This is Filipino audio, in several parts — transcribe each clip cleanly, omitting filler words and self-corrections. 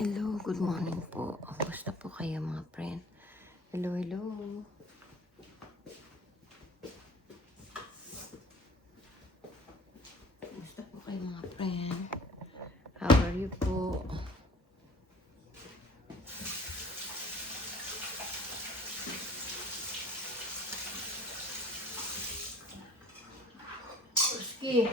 Hello, good morning po. Kumusta po kayo mga friend? Hello, hello. Kumusta po kayo mga friend? How are you po? Uski.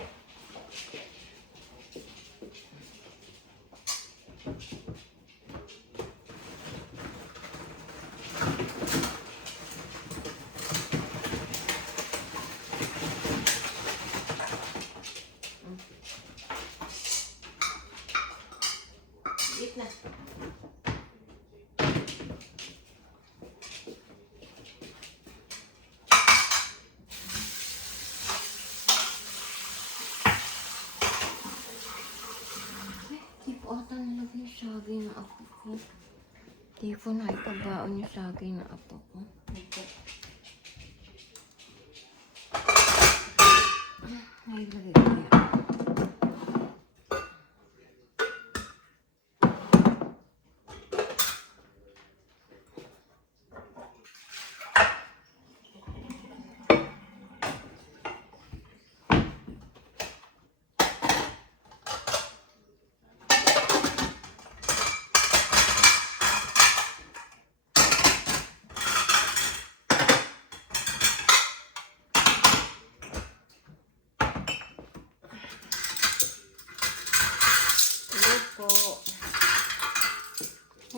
Eat na. Di po ata nilagay yung sagay na apo ko. Di ko na ipabaon yung sagay na apo ko. Ay, lagay ko yan.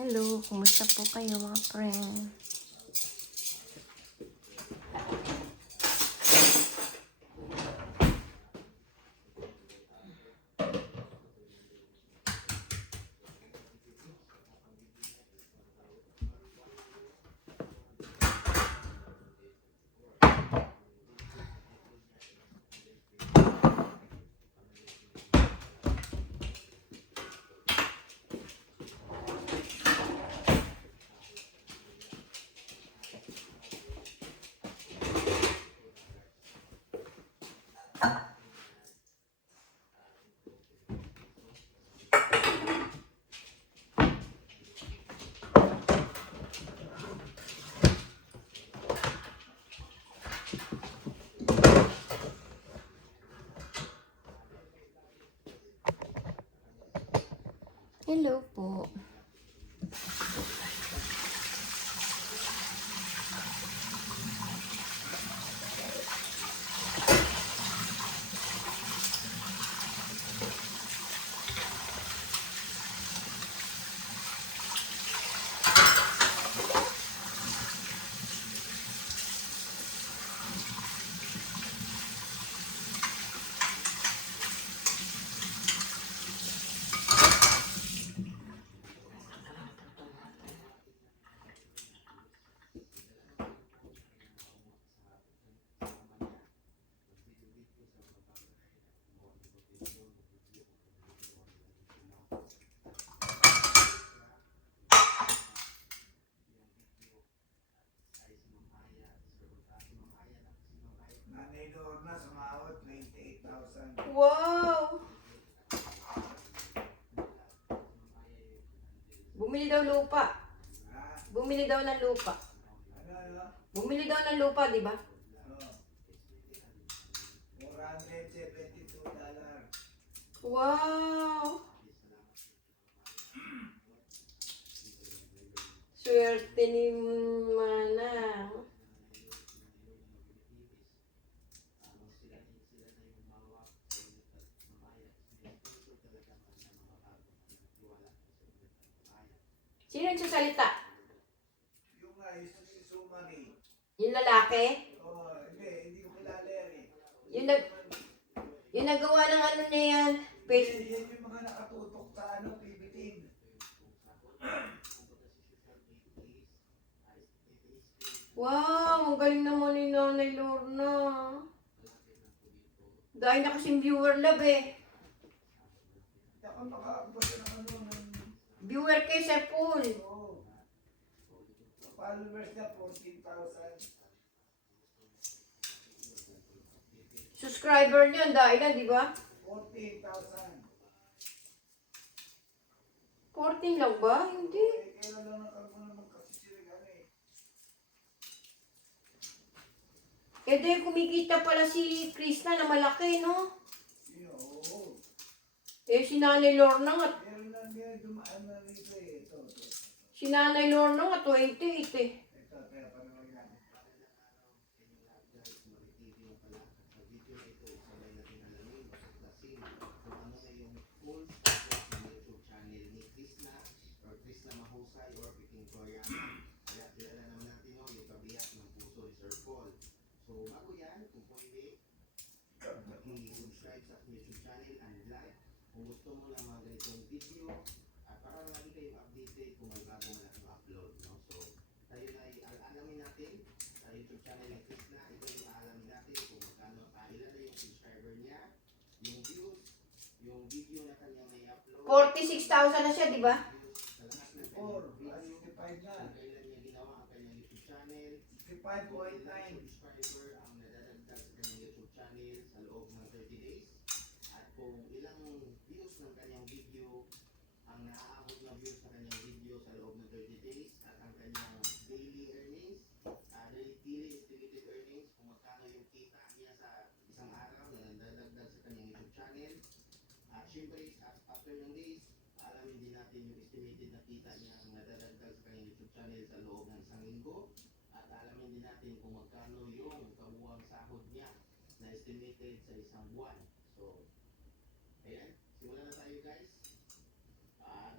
Hello, kumusta po kayo mga friend? Hello po. Na sumahod 28,000. Wow! Bumili daw lupa. Bumili daw ng lupa. Ano? Bumili daw ng lupa, di ba? $472. Wow! Swerte ni Manang. Sino nagsasalita? Yung si Sumari. Yung lalaki? Oh, hindi ko kilala yan eh. Yung nagawa ng ano niya yan? Yan yung mga nakatutok sa PBT. Wow! Ang galing naman ni Nanay Lorna. Dahil na kasing viewer love eh. Ako nakakabasa ng Viewer kay Sir Paul. Oo. Followers niya 14,000. Subscriber niya, dahil na, di ba? 14,000. 14,000. 14 lang ba? Hindi. Eh, kailan lang nakalbo naman kasi sila eh. Eh di, kumikita pala si Krista na malaki, no? Oo. Eh, si Nanay Lorna nga, Meron lang yan, dumaan na rito eh. Ito. si Nanay Lorna nga, 28 eh. Ito, kaya pa naman yan. So, bago yan, kung pwede, i-subscribe sa aking YouTube channel and like kung gusto mo lang mga ganitong video at para lagi kayong updated kung may bago na akong upload. No? So, tayo na alamin natin sa YouTube channel ni Krishna. Ito yung alamin natin kung magkano, ilan na yung subscriber niya, yung views, yung video na kanya may upload. 46,000 na siya, di ba? Sa lahat ng Or, kanyang videos, 65 na. kung kailan niya ginawa ang kanyang YouTube channel, 65.9. subscriber ang nadadagdag sa kanyang YouTube channel sa loob ng 30 days at kung ilang views ng kanyang video ang naaabot na views sa kanyang video sa loob ng 30 days at ang kanyang daily earnings, daily estimated earnings, kung magkano yung kita niya sa isang araw na nadadagdag sa kanyang YouTube channel. At syempre, after ng days, alamin din natin yung estimated na kita niya ang nadadagdag sa kanyang YouTube channel sa loob ng isang linggo. At alamin din natin kung magkano yung kabuuang sahod niya na estimated sa isang buwan. So, ayan, simulan na tayo guys.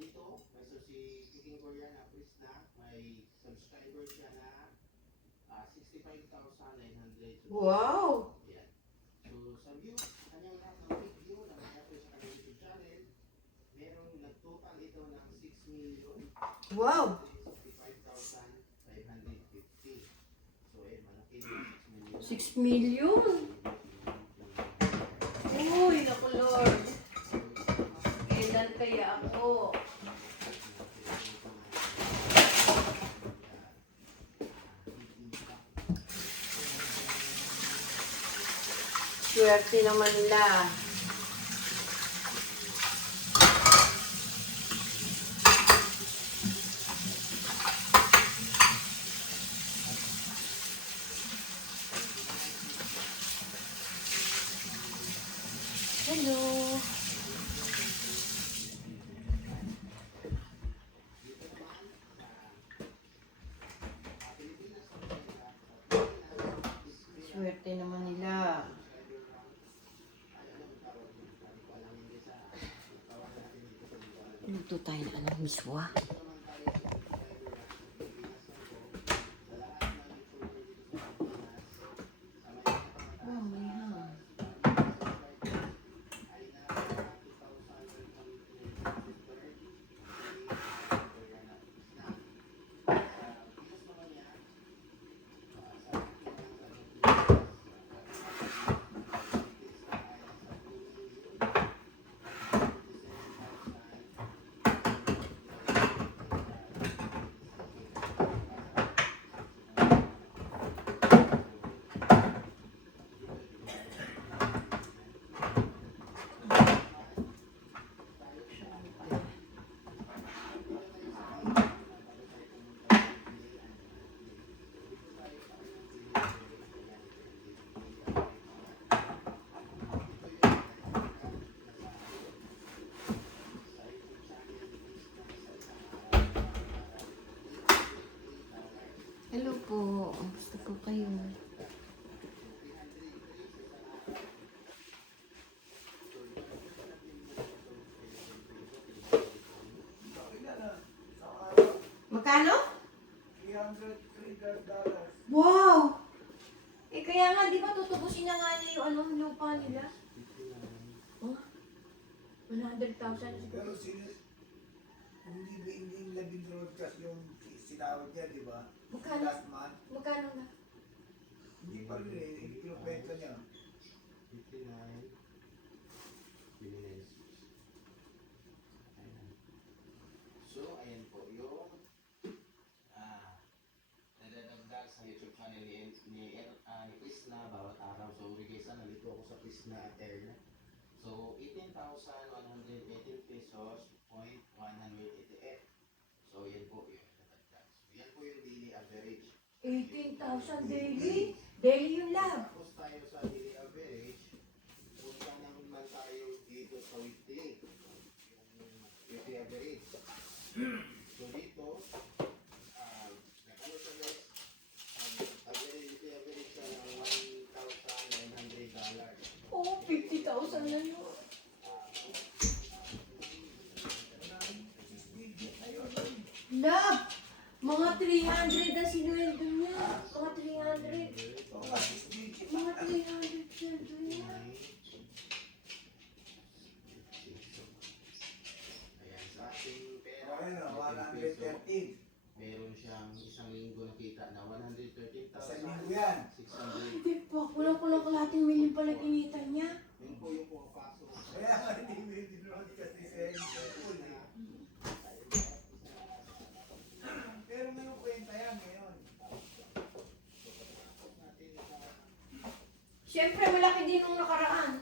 Dito, may si Cooking Korean na Krishna, may subscriber siya na 65,900. Wow! Ayan. So, sa view, kanyang lahat ng video na may-upload sa kanyang YouTube channel, merong nag-total ito ng 6 million. Wow! 65,550. So, eh, malaki yung 6 million. 6 million! Uy, naku Lord! Kailan kaya ako? Swerte naman nila. Hello. Swerte naman nila. Luto tayo na ng miswa. Oh, may ham. Hello po. Gusto ko kayo. Ilan na? Sa araw, Magkano? $300. Wow! Eh kaya nga, di ba tutubusin na nga niya yung anong lupa nila? Oh, 100,000 siguro. Pero hindi labing broadcast yung sinawad niya, di ba? Magkano? Last month. Magkano na? Hindi pa rin eh. Hindi pinupenta niya. 59 billion. Ayan. So, ayan po yung nadadagdag sa YouTube channel ni Krishna bawat araw. So, regisa, nalito ako sa Krishna at Erna. So, 18,118 pesos, .188. So, yan po yung natagdag. So, yan po yung daily average. 18,000 daily? Daily yung lab. Tapos tayo sa daily average, punta naman tayo dito sa weekly. Yung weekly average. So, dito, nag-ano siya guys, weekly average siya ng $1,900. Oo, 50,000 na yun. Lab! Mga 300 na sinuweldo niya. Mga 300. Oo nga, 6 digit. Mga 300 sweldo niya. Ayan, sa ating pera, Ayun o, ating peso, 113. meron siyang isang linggo nakita na Sa linggo yan. 113,600. Hindi pa. Kulang-kulang kalating million pala kinita niya. Yun po yung pumapasok. Kaya nga hindi dinrogi kasi sa cellphone eh. Pero ngayon kwenta yan ngayon. Siyempre, malaki din nung nakaraan.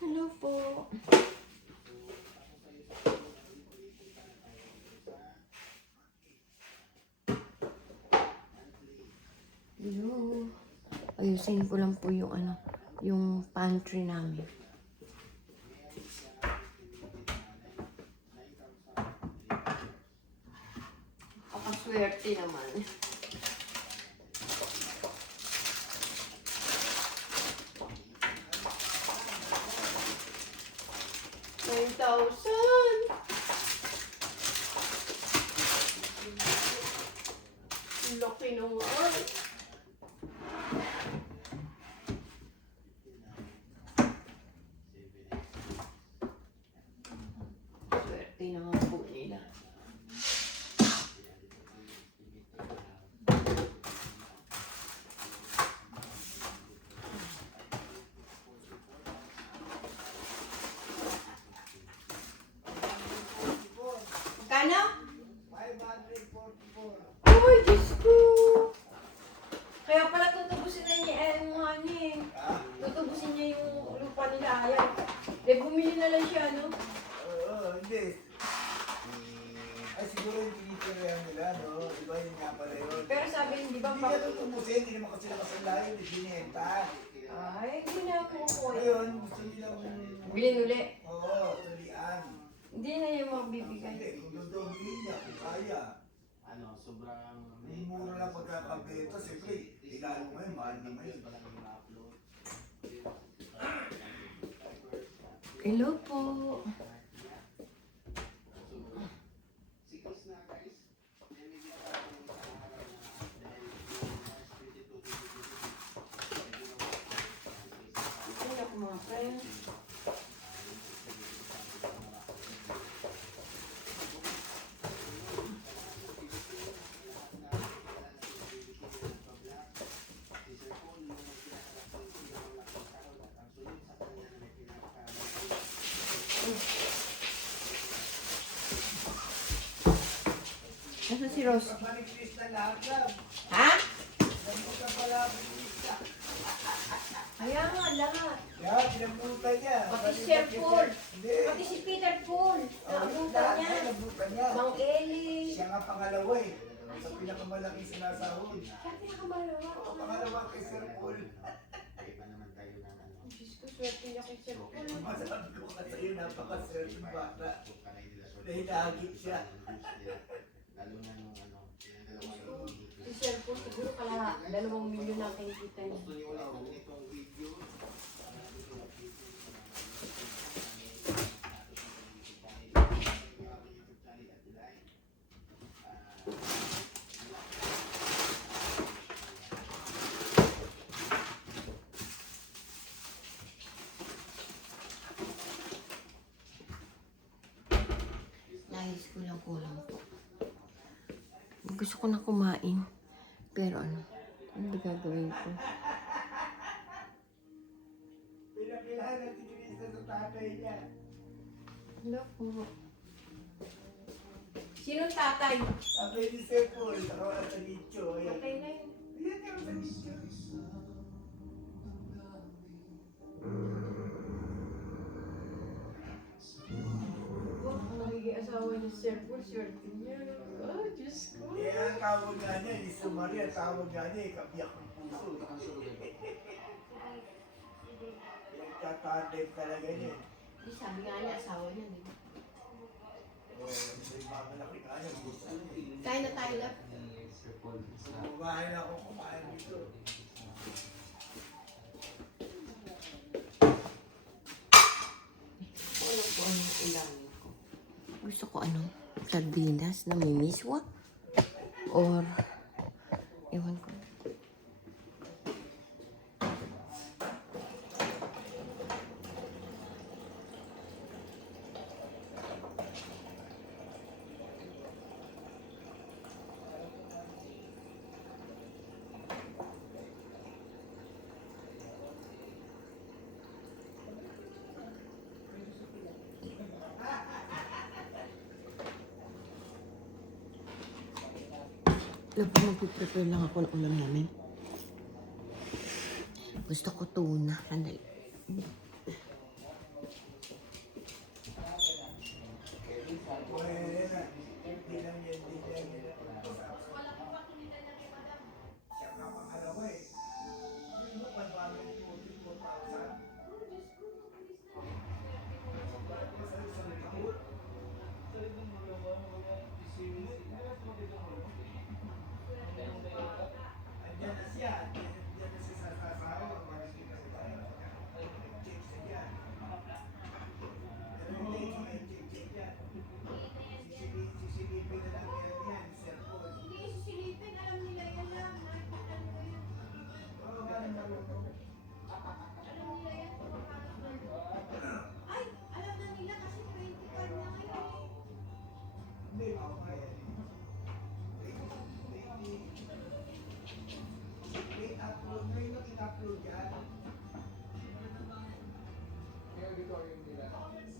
Hello po. Hello. Ayusin ko lang po yung yung pantry namin. Pakaswerte naman. $9,000! Laki naman. Swerte naman po nila. Magkano? 544. Uy, Diyos ko! Kaya pala tutubusin na niya yung mga niya eh. Ah, Tutubusin niya yung lupa nila. Ayaw. Eh, bumili na lang siya, no? oo, hindi. Ay siguro yung tinitirayan nila, no? Diba yun nga pala yun. Pero sabi, di ba, Hindi ka tutubusin, hindi naman kasi nakasalayan, hindi binenta. ay, hindi na ako kukuha. Ngayon, gusto nilang... Bilhin uli. Oo, tulian. Hindi na yung magbibigay. Hindi, kung doon niya, kung kaya. Ano, sobrang... Yung mura lang pagkakabenta, siyempre, ilalo ngayon, mahal na ngayon. Hello po. Si Chris na guys, namigit ako ng sa araw na dahil March 22, 2022, Ay, ako mga friends. Nasaan si Rose? Maniklis na lahat lang. Ha? Ganun ka pala, maniklis. Kaya nga, lahat. Kaya, pinabutan niya. Pati si Sir Paul. Hindi. Pati si Peter Paul. Naabutan Lahat niya. na nabutan niya. Mang Eli. Siya nga pangalawa eh. Sa pinakamalaking sinasahod. Siya pinakamalawa. Pangalawa kay Sir Paul. Iba naman tayo ng ano. Diyos ko, swerte niya kay Sir Paul. Masabi ko kasi yun, napaka-swerte ng bata. Kanay nila short. Nahilagit siya. Lalo na nung ano, yung dalawang Si Sir Paul, siguro kala 2 milyon na kinikita niya. gusto niyo ulit ng ganitong video. Nais ko lang kulang po. Gusto ko na kumain. Pero ano ba gagawin ko? Pinakilahan na si Krista sa tatay niya. Hello po. Sinong tatay? Tatay ni Sir Paul, saka wala sa nicho. Ayan. Tatay na yun. Ayan yung sa nicho. asawa niya, Sir Paul, swerte niya. Ah, Diyos ko. Eh, ang tawag nga niya, Lisa Maria, ang tawag nga niya, kabiyak ng puso. Pinagtatandem talaga niya. Di sabi nga niya, asawa niya, di ba? May mamalaki ka niya, gusto niya. Kain na tayo lang. Kumain ako, kumain dito. Wala po anong ilalim ko. Gusto ko ano, sardinas na may miswa. Or, ewan ko. Alam po, magpiprepare lang ako ng ulam namin. Gusto ko tuna. Sandali. Hindi lang yan, hindi lang yan. Siya nga pangalawa eh. Hindi mo pa ba may 2,000? Andiyan na siya. Andiyan na siya sa sasawa. Marami kasi tayo. Check siya dyan. Pero hindi, check yan. Sisilipin na lang yan, cellphone. Hindi sisilipin. Alam nila yan lang. Nakikita ko yun. Oo, ganun na lang. Alam nila yan. Ay, alam na nila kasi 25 na ngayon eh. Hindi, mamaya. Wait, upload. Ngayon na in-upload yan.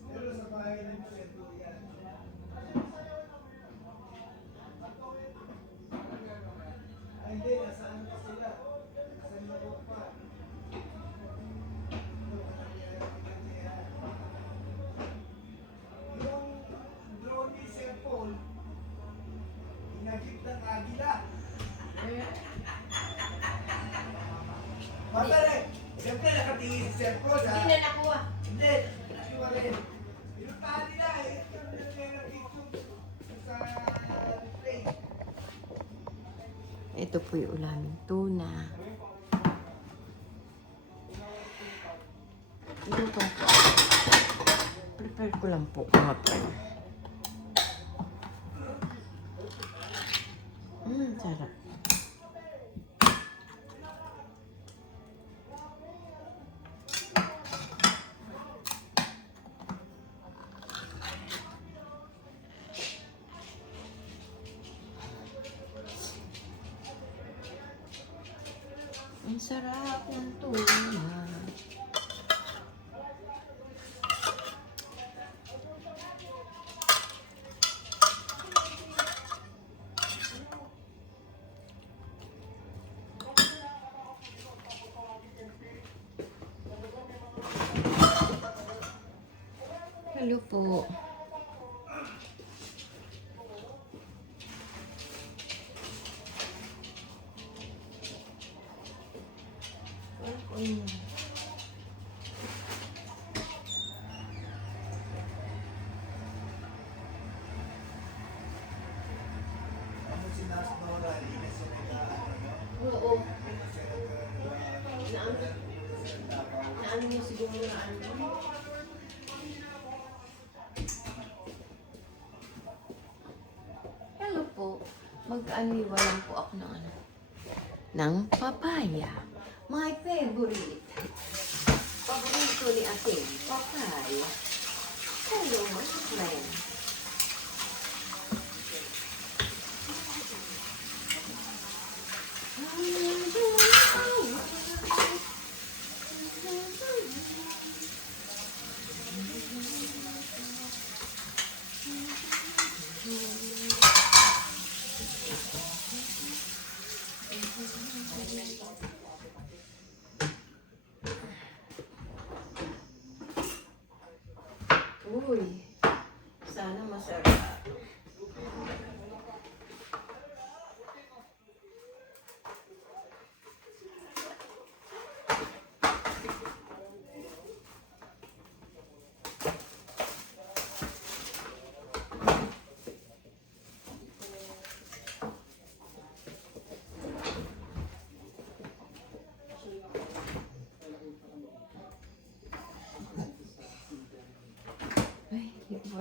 Pero sa bahay ng cellphone yan. Ay, hindi. Nasaan pa sila? Nasaan na pa? Yung drone ni cellphone, inagip ng agila. Matali! Siyempre nakatingin si cellphone ha? Hindi na nakuha. Hindi! Nakiwa rin. Pinuntahan nila eh. Ito na YouTube sa replay. Ito po yung ulaming tuna. Ito po. Prepare ko lang po mga friend. Sarap. Ang sarap ng tuna. Hello po. Ano si Nas Nora? Hindi na siya Oo. hindi na siya Naano niya siguro na ano. Hello po. Mag-aniwa lang po ako ng ano. Ng papaya. My favorite. Paborito ni ating papaya. Hello, my friend. Uy, sana masarap.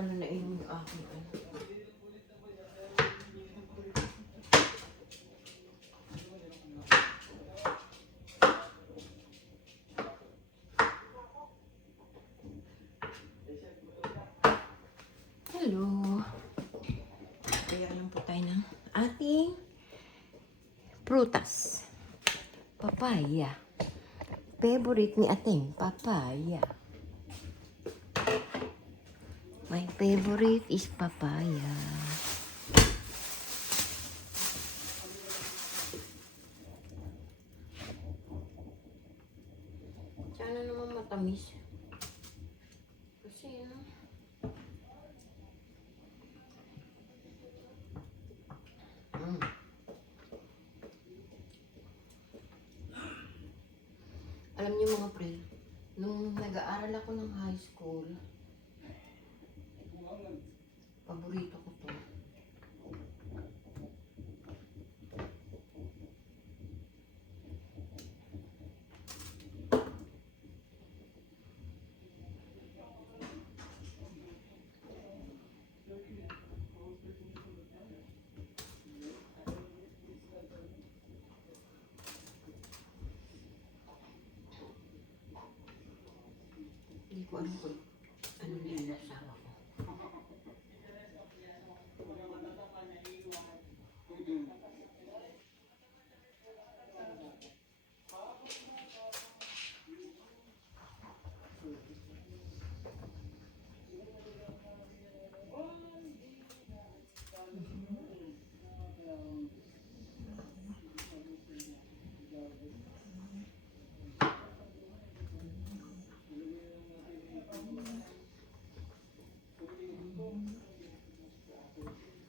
pala na yung aking ano. Hello. Kaya lang po tayo ng ating prutas. Papaya. Favorite ni ating papaya. My favorite is papaya. Sana naman matamis. Kasi ano. Alam niyo mga pre, nung nag-aaral ako ng high school, paborito ko to. Hindi ko alam kung ano na yung asawa ko.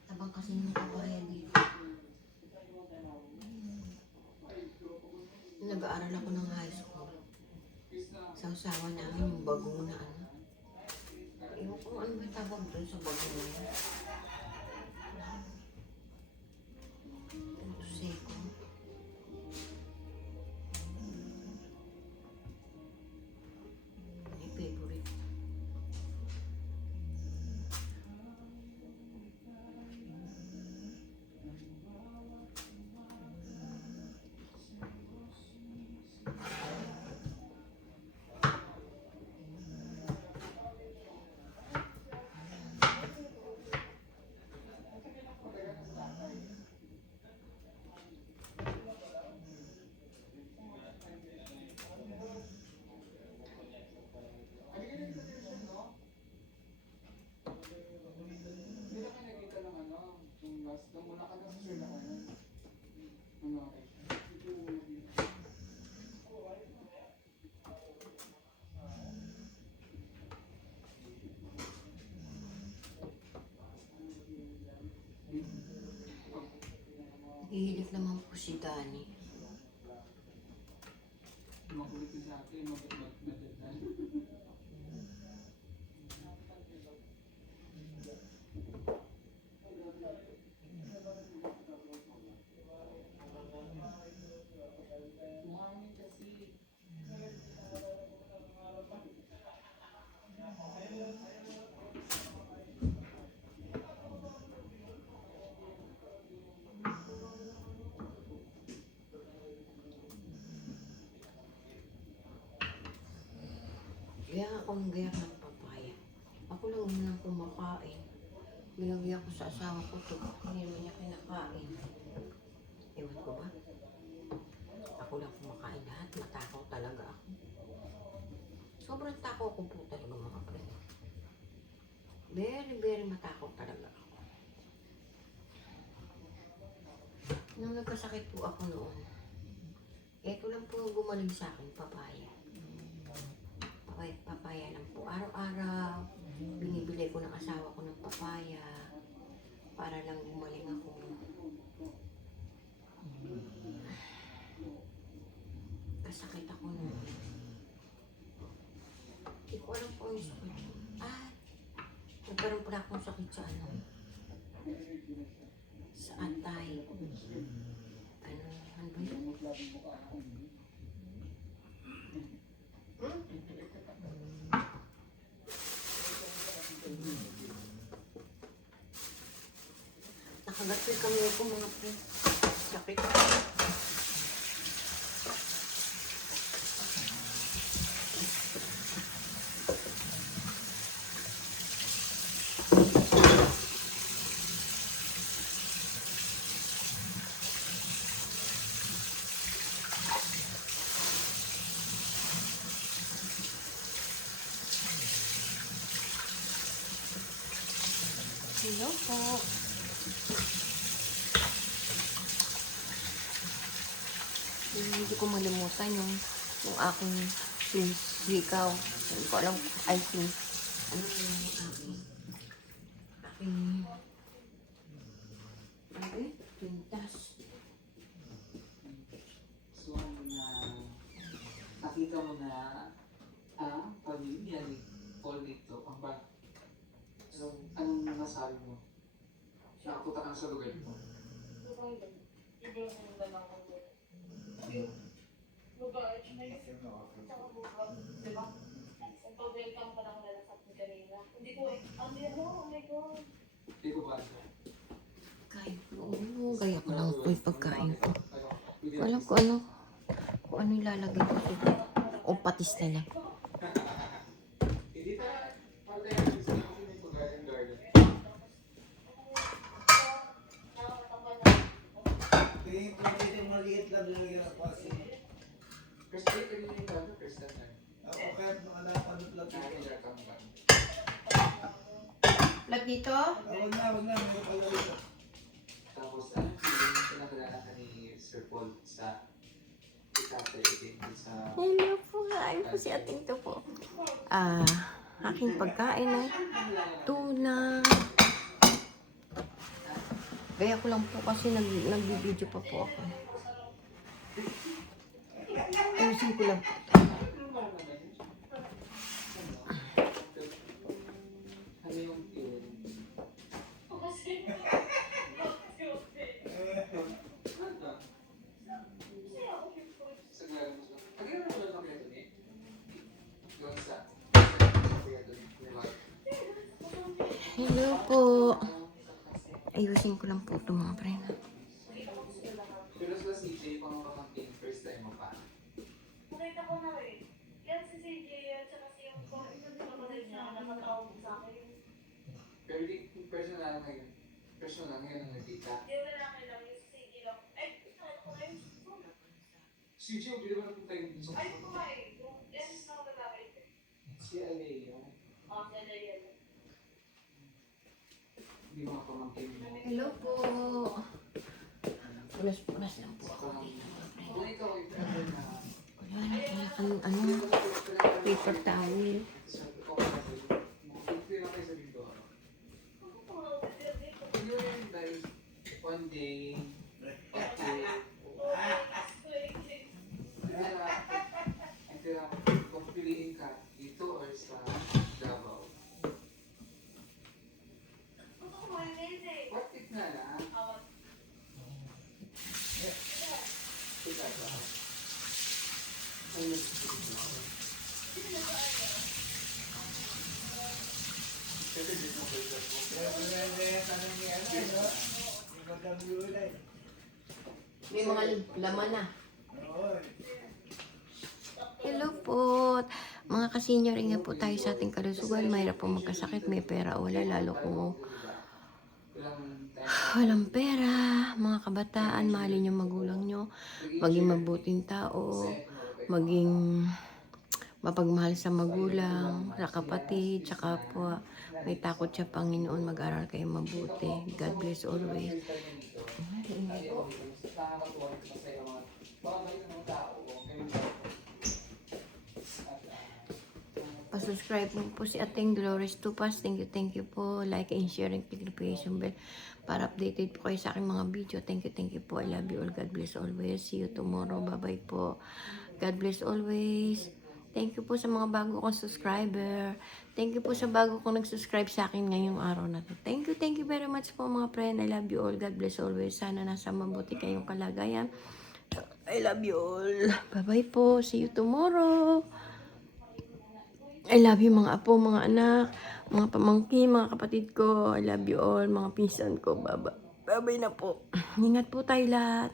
Tabang kasi yung papaya dito. Nag-aaral ako ng high school. Sa usawa namin yung bagong na ano. Ewan ko ano ba tawag doon sa bagong na yun. Seko. My favorite. Hihilig naman po si Danny. Kaya akong gayak ng papaya. Ako lang yun ang kumakain. Binagyan ko sa asawa ko to. Hindi naman niya kinakain. Ewan ko ba? Ako lang kumakain lahat. Matakaw talaga ako. Sobrang takaw ko po talaga mga pre. Very, very matakaw talaga ako. Nung nagkasakit po ako noon, eto lang po gumaling sa akin, papaya. Papaya lang po. Araw-araw, binibili ko ng asawa ko ng papaya para lang gumaling ako. Kasakit ako noon. Hindi ko alam kung yung sakit. Nagkaroon pala akong sakit sa ano. Sa atay. Ano ba yun? Kagat kami ko mga friend. Sakit. Hello po. Hindi ko malimutan yung aking sikaw. Hindi ko alam, I think, ano yung pintas. So, nakita mo na ang pamilya ni Paul dito, ang ba? Anong nasabi mo? Nakapunta ka na sa lugar mo? Hindi ko ba? Kain ko. Oo, kaya ko lang po yung pagkain ko. Alam ko kung ano ilalagay ko dito. O patis na lang. Hindi pa, pala yung gusto ko may pag-garden. Tingin ko dito maliit lang yung kasi. First day ka rin yung bago, first time. Ako kahit mga napanot lang dito. Nakakilala kang ba? Lag dito? Wag na, may pala dito. Tapos, anong feeling pinakilala ka ni Sir Paul sa Ikate, sa... Hello po. Ayun po si ating to po. Aking pagkain ay tuna. Kaya ko lang po kasi nag-video pa po ako. Ayusin ko lang po. Ano yung feeling? Sa galing mo. Tagay mo ba kayo doon eh? Doon sa... Hello po. Ayusin ko lang po ito mga friend. Pero sa CJ, pang makamping, first time mo pa. Nakita ko na eh. Yan si CJ at saka si yung kapatid na nakatawag sa akin. Pero di personal ngayon. Personal ngayon ang nakita. Di ba namin lang yung CJ lang. Ay, nakita ko na yung CJ, hindi naman natin tayo dito sa... ay, kumain. Yan na ako nagkakait eh. Si Alea. Kaya yan. Hindi mga pamangkin mo. Hello po. Punas lang po ako dito mga friend. Kung ikaw ay friend na... Wala kang paper towel. One day, kung piliin ka dito or sa Davao. Gusto ko mayonnaise eh. What if na lang? Ika ba? Ano gusto mo? Kasi dito mo kayo mo. Tanong ni ano, no? Yung Madam Yulay. May mga laman na. Oo. Hello po. Mga ka-senior, ingat po tayo sa ating kalusugan. Mahirap po magkasakit. May pera o wala. Lalo kung walang pera. Mga kabataan, mahalin yung magulang nyo. Maging mabuting tao. Maging mapagmahal sa magulang, sa kapatid, sa kapwa. May takot sa Panginoon. Mag-aral kayo mabuti. God bless always. Pa-subscribe mo po si Ating Dolores Tupas. Thank you po. Like and share and click notification bell para updated po kayo sa aking mga video. Thank you po. I love you all. God bless always. See you tomorrow. Bye-bye po. God bless always. Thank you po sa mga bago kong subscriber. Thank you po sa bago kong nag-subscribe sa akin ngayong araw na to. Thank you very much po mga friend. I love you all. God bless always. Sana nasa mabuti kayong kalagayan. I love you all. Bye-bye po. See you tomorrow. I love you mga apo, mga anak, mga pamangkin, mga kapatid ko. I love you all, mga pinsan ko. Bye-bye. Babay na po. Ingat po tayo lahat.